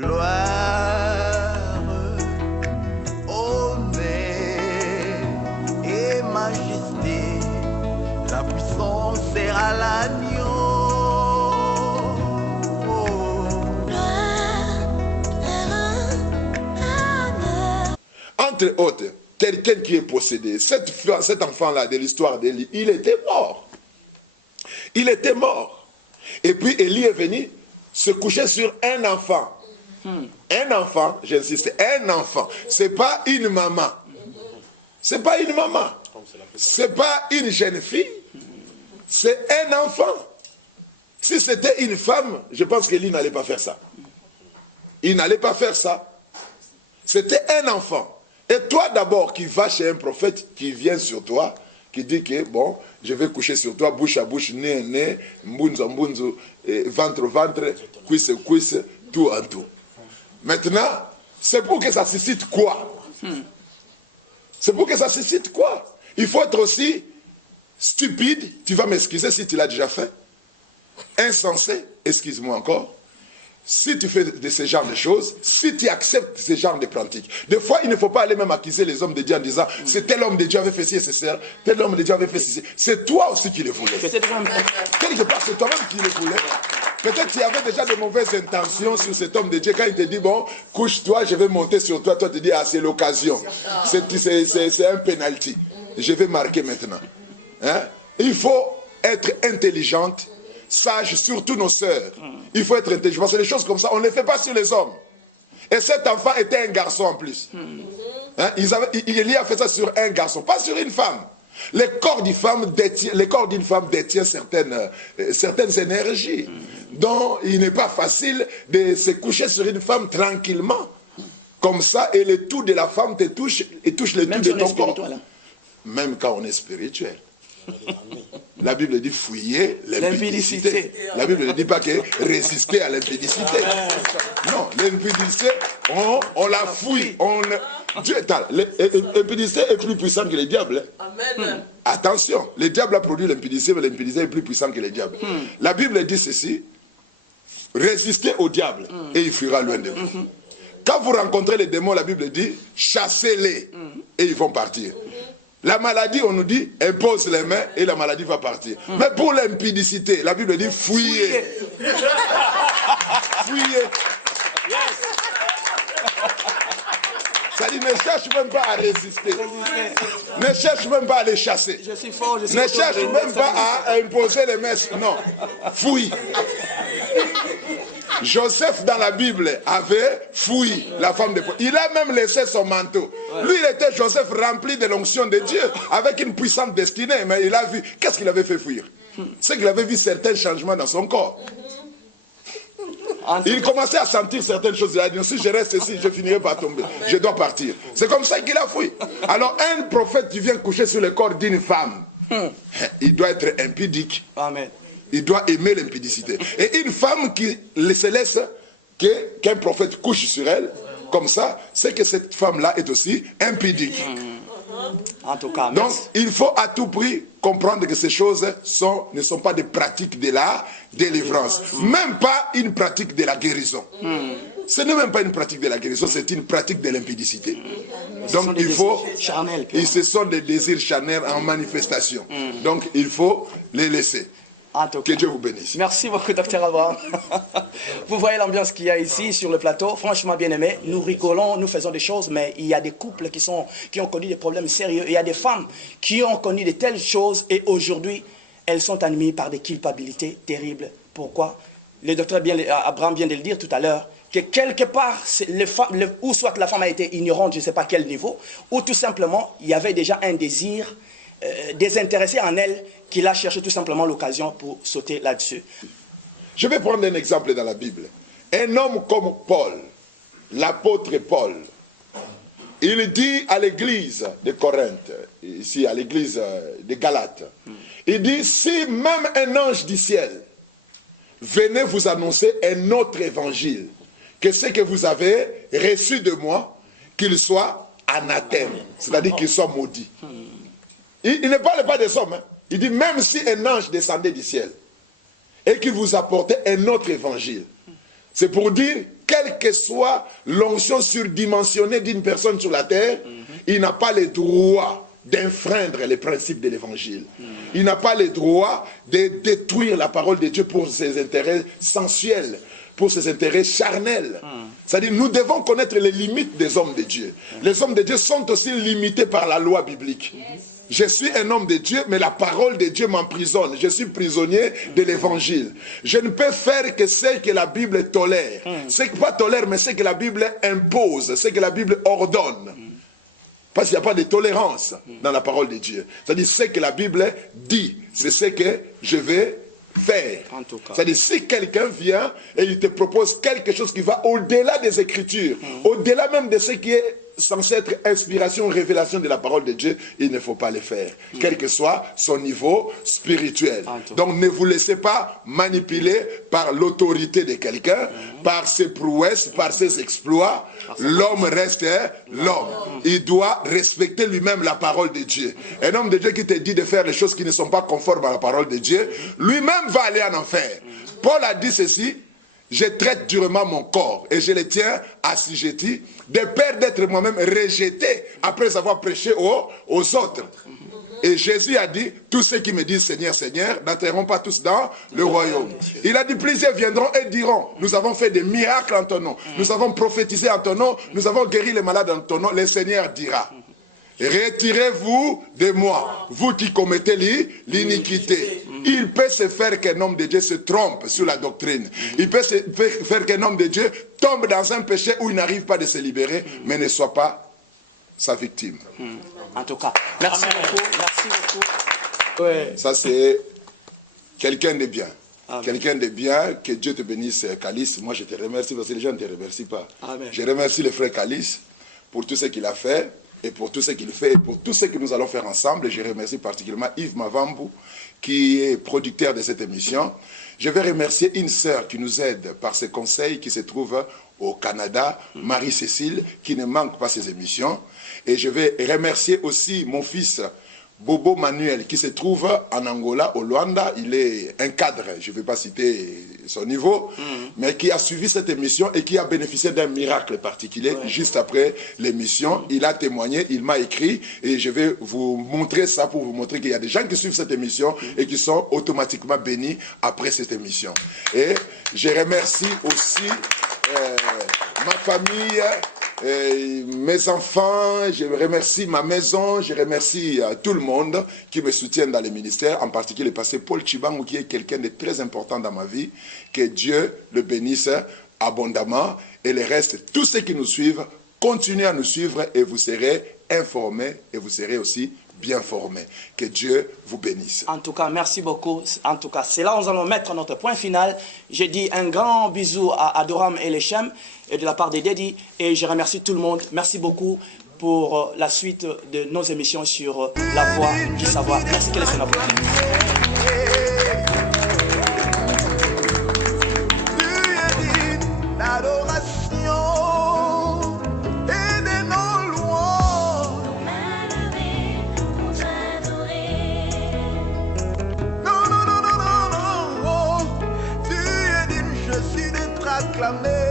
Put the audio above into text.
Gloire, honneur et majesté, la puissance sera l'agneau. Entre autres, quelqu'un qui est possédé, cet enfant-là de l'histoire d'Élie, il était mort. Il était mort. Et puis Élie est venu se coucher sur un enfant. Un enfant, j'insiste, un enfant. C'est pas une maman. C'est pas une maman. C'est pas une jeune fille. C'est un enfant. Si c'était une femme, je pense qu'Élie n'allait pas faire ça. Il n'allait pas faire ça. C'était un enfant. Et toi d'abord qui vas chez un prophète qui vient sur toi, qui dit que bon, je vais coucher sur toi, bouche à bouche, nez à nez, mbunzo à mbunzo, ventre à ventre, cuisse à cuisse, tout en tout. Maintenant, c'est pour que ça suscite quoi? C'est pour que ça suscite quoi? Il faut être aussi stupide, tu vas m'excuser si tu l'as déjà fait, insensé, excuse-moi encore, si tu fais de ce genre de choses, si tu acceptes ce genre de pratiques. Des fois, il ne faut pas aller même accuser les hommes de Dieu en disant c'est tel homme de Dieu avait fait ci et c'est ça, tel homme de Dieu avait fait ceci. C'est toi aussi qui le voulais. Quelque part, c'est toi-même qui le voulais. Peut-être qu'il y avait déjà de mauvaises intentions sur cet homme de Dieu. Quand il te dit, bon, couche-toi, je vais monter sur toi. Toi, tu te dis, ah, c'est l'occasion. C'est un penalty. Je vais marquer maintenant. Hein? Il faut être intelligente, sage, surtout nos sœurs. Il faut être intelligent. Parce que les choses comme ça, on ne les fait pas sur les hommes. Et cet enfant était un garçon en plus. Hein? Il a fait ça sur un garçon, pas sur une femme. Le corps d'une femme détient certaines énergies. Donc, il n'est pas facile de se coucher sur une femme tranquillement. Comme ça, et le tout de la femme te touche et touche le tout de ton corps. Même quand on est spirituel. La Bible dit fouiller l'impudicité. La Bible ne dit pas que résister à l'impudicité. Non, l'impudicité, on la fouille. L'impudicité est plus puissant que le diable. Amen. Attention, le diable a produit l'impudicité, mais l'impudicité est plus puissant que le diable. La Bible dit ceci, résistez au diable et il fuira loin de vous. Quand vous rencontrez les démons, la Bible dit, chassez-les et ils vont partir. La maladie, on nous dit, impose les mains et la maladie va partir. Mais pour l'impudicité, la Bible dit, fouillez. Fouillez. Ça dit, ne cherche même pas à résister. Ne cherche même pas à les chasser. Je suis fort, ne cherche même pas à imposer les mains. Non. Fouille. Joseph dans la Bible avait fouillé la femme de Potiphar. Il a même laissé son manteau. Lui, il était Joseph rempli de l'onction de Dieu, avec une puissante destinée. Mais il a vu, qu'est-ce qu'il avait fait fuir? C'est qu'il avait vu certains changements dans son corps. Il commençait à sentir certaines choses. Il a dit, si je reste ici, je finirai par tomber. Je dois partir. C'est comme ça qu'il a fui. Alors, un prophète qui vient coucher sur le corps d'une femme, il doit être impudique. Amen. Il doit aimer l'impudicité. Et une femme qui se laisse qu'un prophète couche sur elle, comme ça, c'est que cette femme-là est aussi impudique. En tout cas, donc, il faut à tout prix comprendre que ces choses ne sont pas des pratiques de la délivrance. Même pas une pratique de la guérison. Ce n'est même pas une pratique de la guérison, c'est une pratique de l'impudicité. Donc, il faut... Ce sont des désirs charnels en manifestation. Donc, il faut les laisser. Que Dieu vous bénisse. Merci beaucoup, Dr Abraham. Vous voyez l'ambiance qu'il y a ici sur le plateau. Franchement, bien aimé, nous rigolons, nous faisons des choses, mais il y a des couples qui ont connu des problèmes sérieux. Il y a des femmes qui ont connu de telles choses et aujourd'hui, elles sont animées par des culpabilités terribles. Pourquoi? Le docteur Abraham vient de le dire tout à l'heure, que quelque part, ou soit la femme a été ignorante, je ne sais pas quel niveau, ou tout simplement, il y avait déjà un désir désintéressé en elle, qu'il a cherché tout simplement l'occasion pour sauter là-dessus. Je vais prendre un exemple dans la Bible. Un homme comme Paul, l'apôtre Paul, il dit à l'église de Corinthe, ici à l'église de Galate, il dit, si même un ange du ciel venait vous annoncer un autre évangile, que ce que vous avez reçu de moi, qu'il soit anathème, c'est-à-dire qu'il soit maudit. Il ne parle pas des hommes, hein. Il dit, même si un ange descendait du ciel et qu'il vous apportait un autre évangile, c'est pour dire, quel quelle que soit l'onction surdimensionnée d'une personne sur la terre, il n'a pas le droit d'enfreindre les principes de l'évangile. Il n'a pas le droit de détruire la parole de Dieu pour ses intérêts sensuels, pour ses intérêts charnels. C'est-à-dire, nous devons connaître les limites des hommes de Dieu. Les hommes de Dieu sont aussi limités par la loi biblique. Je suis un homme de Dieu, mais la parole de Dieu m'emprisonne. Je suis prisonnier de l'évangile. Je ne peux faire que ce que la Bible tolère. Ce que pas tolère, mais ce que la Bible impose, ce que la Bible ordonne. Parce qu'il n'y a pas de tolérance dans la parole de Dieu. C'est-à-dire, ce que la Bible dit, c'est ce que je vais faire. C'est-à-dire, si quelqu'un vient et il te propose quelque chose qui va au-delà des Écritures, au-delà même de ce qui est censé être inspiration, révélation de la parole de Dieu, il ne faut pas le faire, quel que soit son niveau spirituel. Donc ne vous laissez pas manipuler par l'autorité de quelqu'un, par ses prouesses, par ses exploits. L'homme reste l'homme. Il doit respecter lui-même la parole de Dieu. Un homme de Dieu qui te dit de faire les choses qui ne sont pas conformes à la parole de Dieu, lui-même va aller en enfer. Paul a dit ceci: je traite durement mon corps et je le tiens assujetti, de peur d'être moi-même rejeté après avoir prêché aux autres. Et Jésus a dit, tous ceux qui me disent Seigneur, Seigneur, n'entreront pas tous dans le royaume. Il a dit, plusieurs viendront et diront, nous avons fait des miracles en ton nom, nous avons prophétisé en ton nom, nous avons guéri les malades en ton nom. Le Seigneur dira, retirez-vous de moi, vous qui commettez l'iniquité. Il peut se faire qu'un homme de Dieu se trompe sur la doctrine. Il peut se faire qu'un homme de Dieu tombe dans un péché où il n'arrive pas de se libérer, mais ne soit pas sa victime. En tout cas, merci beaucoup. Merci beaucoup. Ouais. Ça, c'est quelqu'un de bien. Quelqu'un de bien, que Dieu te bénisse, Calice. Moi, je te remercie parce que les gens ne te remercient pas. Amen. Je remercie le frère Calice pour tout ce qu'il a fait. Et pour tout ce qu'il fait, et pour tout ce que nous allons faire ensemble, je remercie particulièrement Yves Mavambu, qui est producteur de cette émission. Je vais remercier une sœur qui nous aide par ses conseils, qui se trouve au Canada, Marie-Cécile, qui ne manque pas ses émissions. Et je vais remercier aussi mon fils Bobo Manuel, qui se trouve en Angola, au Luanda. Il est un cadre, je ne vais pas citer son niveau, mais qui a suivi cette émission et qui a bénéficié d'un miracle particulier juste après l'émission. Il a témoigné, il m'a écrit, et je vais vous montrer ça pour vous montrer qu'il y a des gens qui suivent cette émission et qui sont automatiquement bénis après cette émission. Et je remercie aussi ma famille, mes enfants, je remercie ma maison, je remercie tout le monde qui me soutient dans les ministères, en particulier le pasteur Paul Chibangu, qui est quelqu'un de très important dans ma vie. Que Dieu le bénisse abondamment, et le reste, tous ceux qui nous suivent, continuez à nous suivre et vous serez informés et vous serez aussi bien formés. Que Dieu vous bénisse. En tout cas, merci beaucoup. En tout cas, c'est là où nous allons mettre notre point final. Je dis un grand bisou à Adoram et Lechem, et de la part des Dédis, et je remercie tout le monde. Merci beaucoup pour la suite de nos émissions sur la voie du savoir. Merci, que le Seigneur vous bénisse. Acclamé.